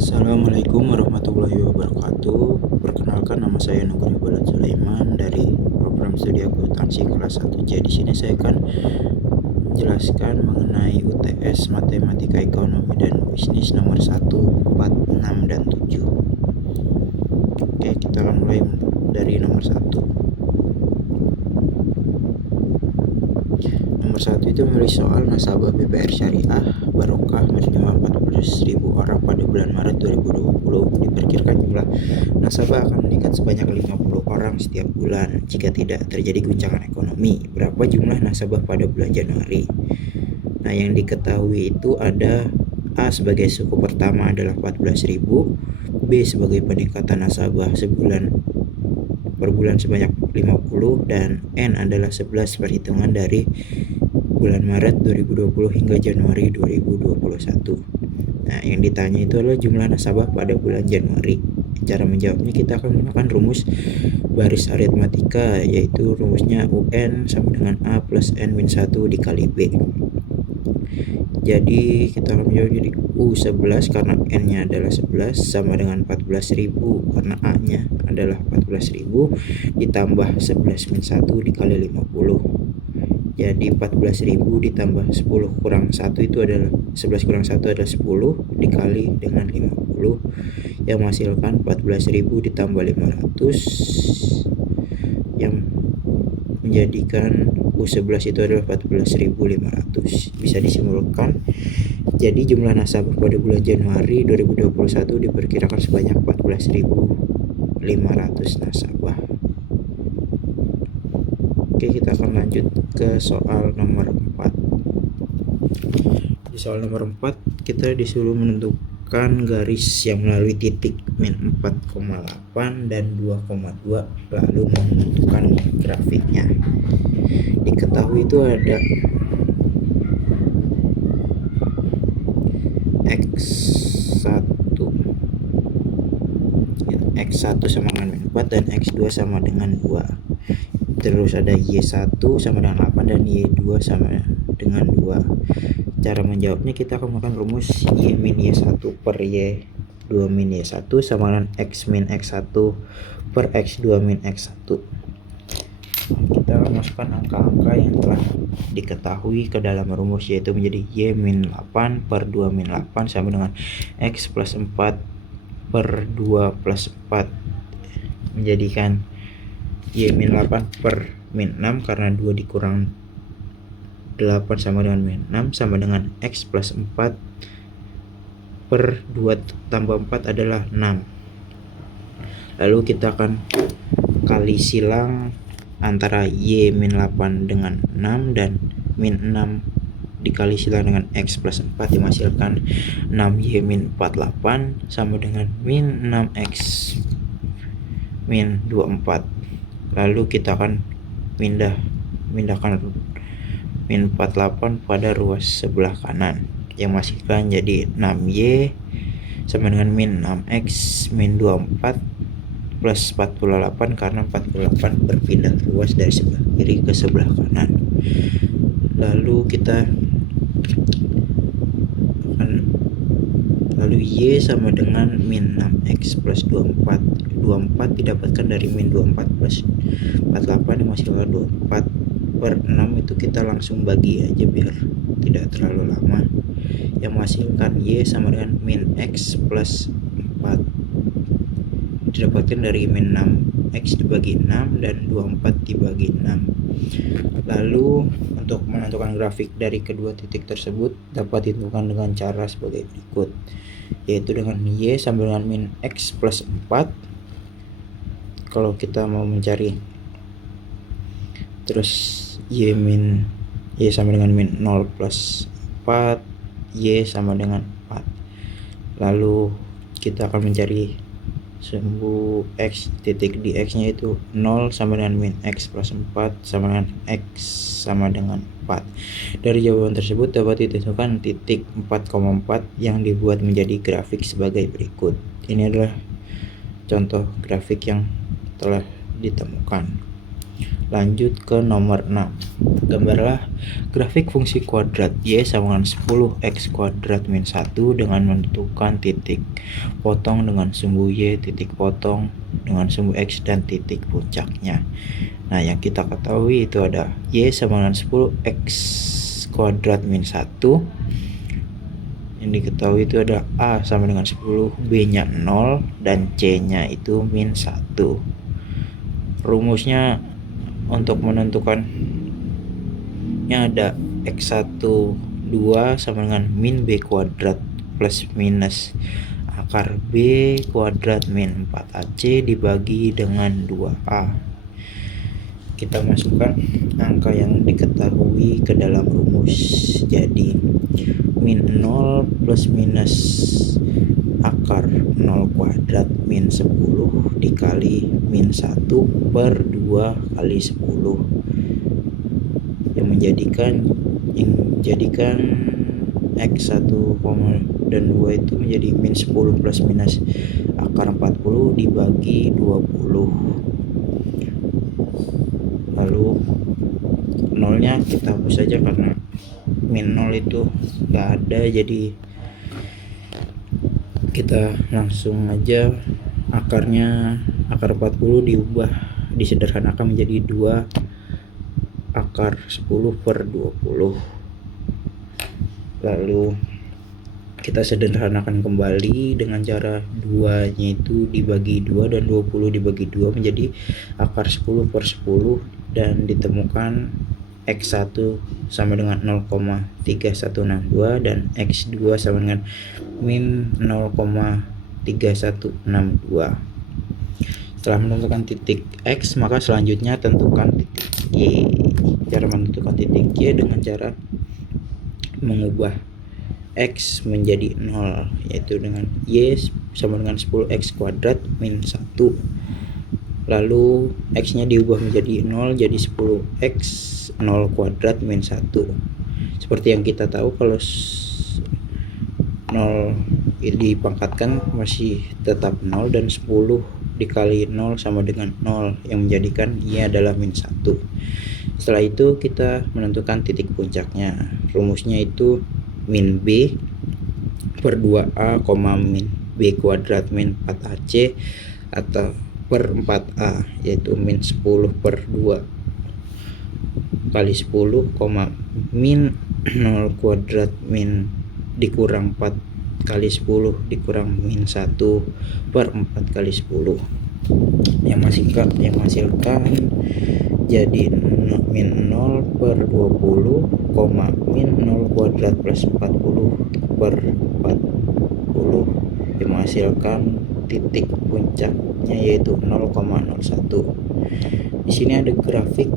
Assalamualaikum warahmatullahi wabarakatuh. Perkenalkan, nama saya Nugri Balat Sulaiman dari program studi akuntansi kelas 1C. Di sini saya akan menjelaskan mengenai UTS Matematika Ekonomi dan Bisnis nomor 1, 4, 6, dan 7. Oke, kita akan mulai dari nomor 1. Nomor 1 itu menulis soal nasabah BPR Syariah Barokah menerima 14.000 orang pada bulan Maret 2020. Diperkirakan jumlah nasabah akan meningkat sebanyak 50 orang setiap bulan jika tidak terjadi guncangan ekonomi. Berapa jumlah nasabah pada bulan Januari? Nah, yang diketahui itu ada A sebagai suku pertama adalah 14.000, B sebagai peningkatan nasabah per bulan sebanyak 50, dan N adalah 11 perhitungan dari bulan Maret 2020 hingga Januari 2021. Nah, yang ditanya itu adalah jumlah nasabah pada bulan Januari. Cara menjawabnya kita akan menggunakan rumus baris aritmatika, yaitu rumusnya UN sama dengan A plus N-1 dikali B. Jadi kita akan menjawab jadi U11 karena N-nya adalah 11 sama dengan 14.000 karena A-nya adalah 14.000 ditambah 11 min 1 dikali 50. Jadi 14.000 ditambah 10 kurang 1 itu adalah 11 kurang 1 adalah 10 dikali dengan 50 yang menghasilkan 14.000 ditambah 500 yang menjadikan U11 itu adalah 14.500. Bisa disimpulkan, jadi jumlah nasabah pada bulan Januari 2021 diperkirakan sebanyak 14.500 nasabah. Oke, kita akan lanjut ke soal nomor 4. Di soal nomor 4 kita disuruh menentukan garis yang melalui titik min 4,8 dan 2,2 lalu menentukan grafiknya. Diketahui itu ada X1 sama dengan min 4 dan X2 sama dengan 2. Terus ada Y1 sama dengan 8 dan Y2 sama dengan 2. Cara menjawabnya kita akan menggunakan rumus Y min Y1 per Y2 min Y1 sama dengan X min X1 per X2 min X1. Kita akan masukkan angka-angka yang telah diketahui ke dalam rumus, yaitu menjadi Y min 8 per 2 min 8 sama dengan X plus 4 per 2 plus 4, menjadikan Y min 8 per min 6 karena 2 dikurang 8 sama dengan min 6 sama dengan X plus 4 per 2 tambah 4 adalah 6. Lalu kita akan kali silang antara Y min 8 dengan 6 dan min 6 dikali silang dengan X plus 4 yang menghasilkan 6Y min 48 sama dengan min 6X min 24. Lalu kita akan mindahkan min 48 pada ruas sebelah kanan yang menghasilkan jadi 6Y sama dengan min 6X min 24 plus 48 karena 48 berpindah ruas dari sebelah kiri ke sebelah kanan. Lalu Y sama dengan min 6X plus 24. 24 didapatkan dari min 24 plus 48 yang menghasilkan 24 per 6, itu kita langsung bagi aja biar tidak terlalu lama, yang menghasilkan Y sama dengan min X plus 4 didapatkan dari min 6X dibagi 6 dan 24 dibagi 6. Lalu untuk menentukan grafik dari kedua titik tersebut dapat ditentukan dengan cara sebagai berikut, yaitu dengan Y sama dengan min X plus 4. Kalau kita mau mencari terus Y sama dengan min 0 plus 4, Y sama dengan 4. Lalu kita akan mencari sumbu X, titik di X nya itu 0 sama dengan min X plus 4 sama dengan X sama dengan 4. Dari jawaban tersebut dapat ditentukan titik 4,4 yang dibuat menjadi grafik sebagai berikut. Ini adalah contoh grafik yang telah ditemukan. Lanjut ke nomor 6. Gambarlah grafik fungsi kuadrat y sama dengan 10x kuadrat min 1 dengan menentukan titik potong dengan sumbu y, titik potong dengan sumbu x, dan titik puncaknya. Nah, yang kita ketahui itu ada y sama dengan 10x kuadrat min 1. Yang diketahui itu ada a sama dengan 10, b-nya 0, dan c-nya itu min 1. Rumusnya untuk menentukannya ada x1 2 sama dengan min b kuadrat plus minus akar b kuadrat min 4ac dibagi dengan 2a. Kita masukkan angka yang diketahui ke dalam rumus. Jadi min 0 plus minus akar 0 kuadrat min 10 dikali min 1 per 2 kali 10 yang menjadikan x1, dan 2 itu menjadi min 10 plus minus akar 40 dibagi 20. Lalu nolnya kita hapus saja karena min 0 itu nggak ada, jadi kita langsung aja akar 40 disederhanakan menjadi 2 akar 10 per 20. Lalu kita sederhanakan kembali dengan cara 2 nya itu dibagi 2 dan 20 dibagi 2 menjadi akar 10 per 10, dan ditemukan x1 sama dengan 0,3162 dan x2 sama dengan min 0,3162. Setelah menentukan titik x, maka selanjutnya tentukan titik y. Cara menentukan titik y dengan cara mengubah x menjadi 0, yaitu dengan y sama dengan 10x kuadrat min 1. Lalu x nya diubah menjadi 0, jadi 10x 0 kuadrat min 1. Seperti yang kita tahu, kalau 0 dipangkatkan masih tetap 0, dan 10 dikali 0 sama dengan 0, yang menjadikan y adalah min 1. Setelah itu kita menentukan titik puncaknya. Rumusnya itu min b per 2a, min b kuadrat min 4ac atau per 4a, yaitu min 10 per 2 kali 10, min 0 kuadrat min dikurang 4 kali 10 dikurang min 1 per 4 kali 10, yang menghasilkan jadi min 0 per 20, min 0 kuadrat plus 40 per 40, yang menghasilkan titik puncaknya yaitu 0,01. Di sini ada grafik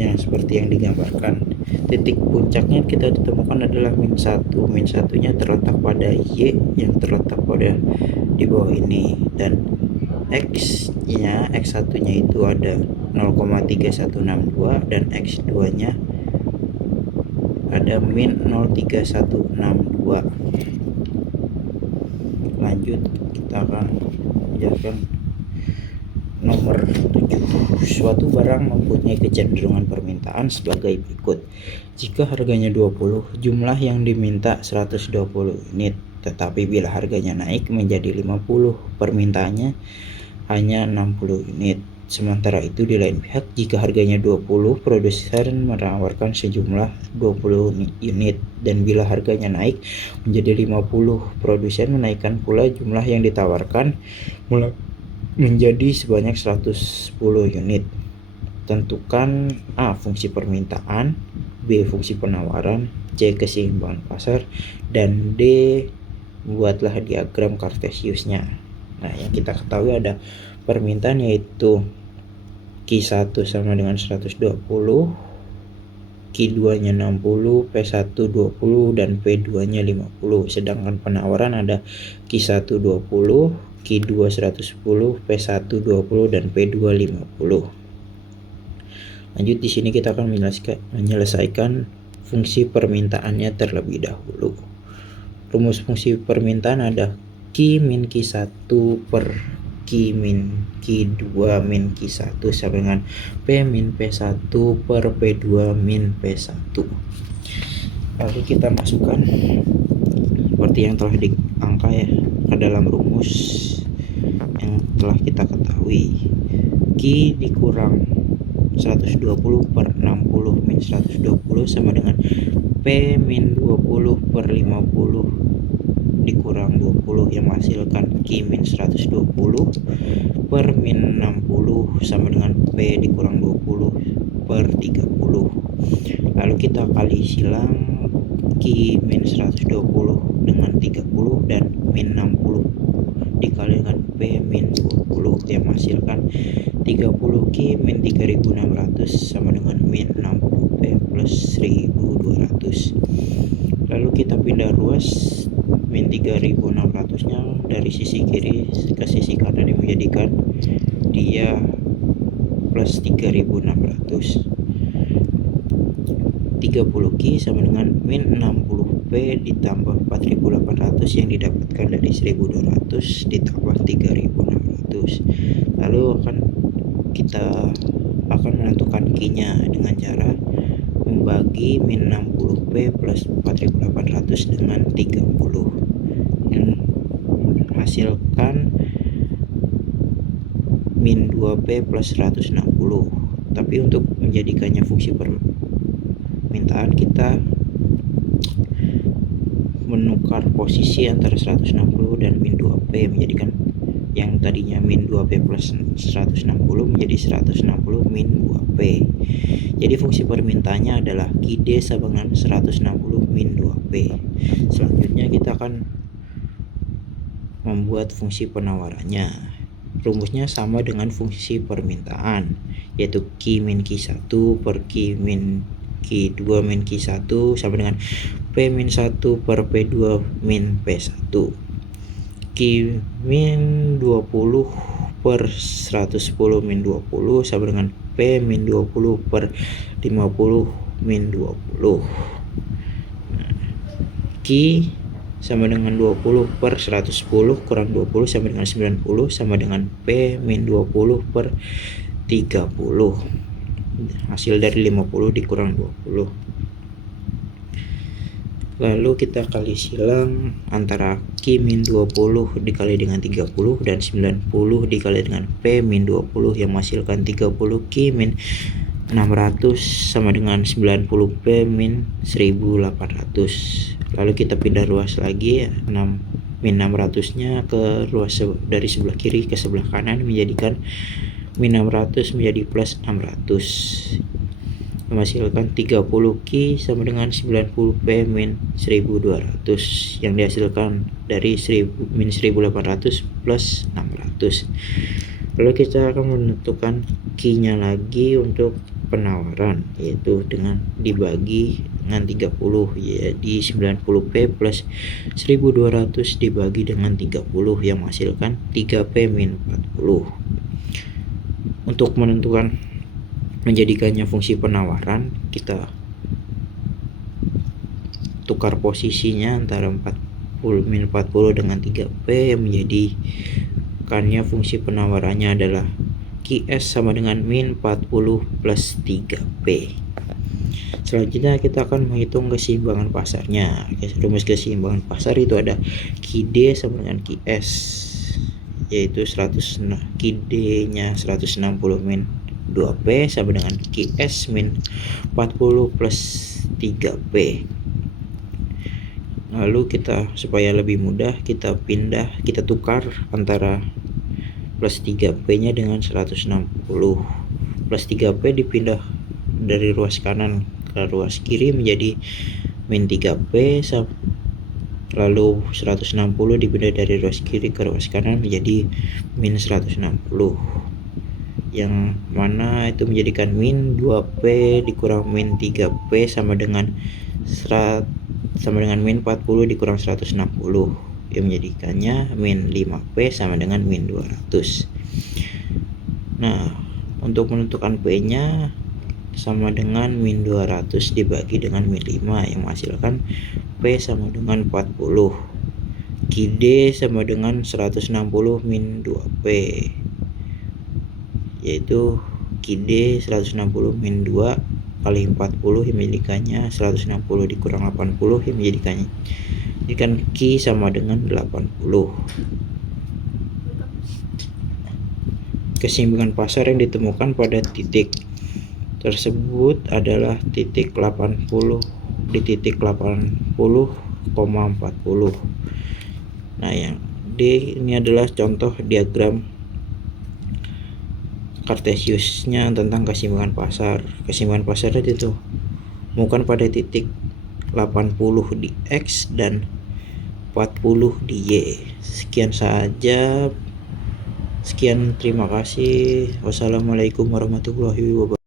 yang seperti yang digambarkan. Titik puncaknya kita ditemukan adalah min 1. Min 1-nya terletak pada y yang terletak pada di bawah ini, dan x-nya, x1-nya itu ada 0,3162 dan x2-nya ada min 0,3162. Lanjut, kita akan menjelaskan nomor 7. Suatu barang mempunyai kecenderungan permintaan sebagai berikut. Jika harganya 20, jumlah yang diminta 120 unit, tetapi bila harganya naik menjadi 50, permintaannya hanya 60 unit. Sementara itu di lain pihak, jika harganya 20, produsen menawarkan sejumlah 20 unit, dan bila harganya naik menjadi 50, produsen menaikkan pula jumlah yang ditawarkan menjadi sebanyak 110 unit. Tentukan A. Fungsi permintaan, B. Fungsi penawaran, C. Keseimbangan pasar, dan D. Buatlah diagram Cartesiusnya. Nah, yang kita ketahui ada permintaan yaitu Q1 sama dengan 120, Q2 nya 60, P1 20, dan P2 nya 50. Sedangkan penawaran ada Q1 20, Q2 110, P1 20, dan P2 50. Lanjut, di sini kita akan menyelesaikan fungsi permintaannya terlebih dahulu. Rumus fungsi permintaan ada Q min Q1 per Q min Q2 min Q1 sama dengan P min P1 per P2 min P1. Lalu kita masukkan seperti yang telah diangka ya ke dalam rumus yang telah kita ketahui. Q dikurang 120 per 60 min 120 sama dengan P min 20 per 50 dikurang 20 yang menghasilkan Q min 120 per min 60 sama dengan P dikurang 20 per 30. Lalu kita kali silang Q min 120 dengan 30 dan min 60 dikali dengan P min 20 yang menghasilkan 30 Q min 3600 sama dengan min 60 P plus 1200. Lalu kita pindah ruas min 3600 nya dari sisi kiri ke sisi kanan yang menjadikan dia plus 3600. 30 Q sama dengan min 60 P ditambah 4800 yang didapatkan dari 1200 ditambah 3600. Lalu kita akan menentukan Q nya dengan cara membagi min 60 P plus 4800 dengan 30 yang menghasilkan min 2P plus 160. Tapi untuk menjadikannya fungsi permintaan kita menukar posisi antara 160 dan min 2P menjadikan yang tadinya min 2P plus 160 menjadi 160 min 2P. Jadi fungsi permintaannya adalah QD sama dengan 160 min 2P. Selanjutnya kita akan membuat fungsi penawarannya. Rumusnya sama dengan fungsi permintaan, yaitu Q min Q1 per Q min Q2 min Q1 sama dengan P min 1 per P2 min P1. Q min 20 per 110 min 20 sama dengan P min 20 per 50 min 20. Q sama dengan 20 per 110 kurang 20 sama dengan 90 sama dengan P min 20 per 30. Hasil dari 50 dikurang 20. Lalu kita kali silang antara Q min 20 dikali dengan 30 dan 90 dikali dengan P min 20 yang menghasilkan 30 Q min 600 sama dengan 90 P min 1800. Lalu kita pindah ruas lagi, 6 min 600 nya ke ruas dari sebelah kiri ke sebelah kanan menjadikan min 600 menjadi plus 600, menghasilkan 30 Q sama dengan 90 P min 1200 yang dihasilkan dari min 1800 plus 600. Lalu kita akan menentukan Q nya lagi untuk penawaran, yaitu dengan dibagi dengan 30, jadi 90P plus 1200 dibagi dengan 30 yang menghasilkan 3P min 40. Untuk menentukan menjadikannya fungsi penawaran, kita tukar posisinya antara 40 min 40 dengan 3P yang menjadikannya fungsi penawarannya adalah QS sama dengan min 40 plus 3P. Selanjutnya kita akan menghitung keseimbangan pasarnya. Rumus keseimbangan pasar itu ada QD sama dengan QS, yaitu QD nya 160 min 2P sama dengan QS min 40 plus 3P. Lalu kita, supaya lebih mudah, kita tukar antara plus 3P nya dengan 160. Plus 3P dipindah dari ruas kanan ke ruas kiri menjadi min 3P, lalu 160 dipindah dari ruas kiri ke ruas kanan menjadi min 160, yang mana itu menjadikan min 2P dikurang min 3P sama dengan min 40 dikurang 160 yang menjadikannya min 5P sama dengan min 200. Nah, untuk menentukan P nya sama dengan min 200 dibagi dengan min 5 yang menghasilkan P sama dengan 40. QD sama dengan 160 min 2P, yaitu QD 160 min 2 kali 40 yang menjadikannya 160 dikurang 80 yang menjadikannya Q sama dengan 80. Keseimbangan pasar yang ditemukan pada titik tersebut adalah titik 80 di titik 80,40. Nah, yang D ini adalah contoh diagram Cartesiusnya tentang keseimbangan pasar. Keseimbangan pasar itu ditemukan pada titik 80 di X dan 40 di Y. Sekian saja. Sekian, terima kasih. Wassalamualaikum warahmatullahi wabarakatuh.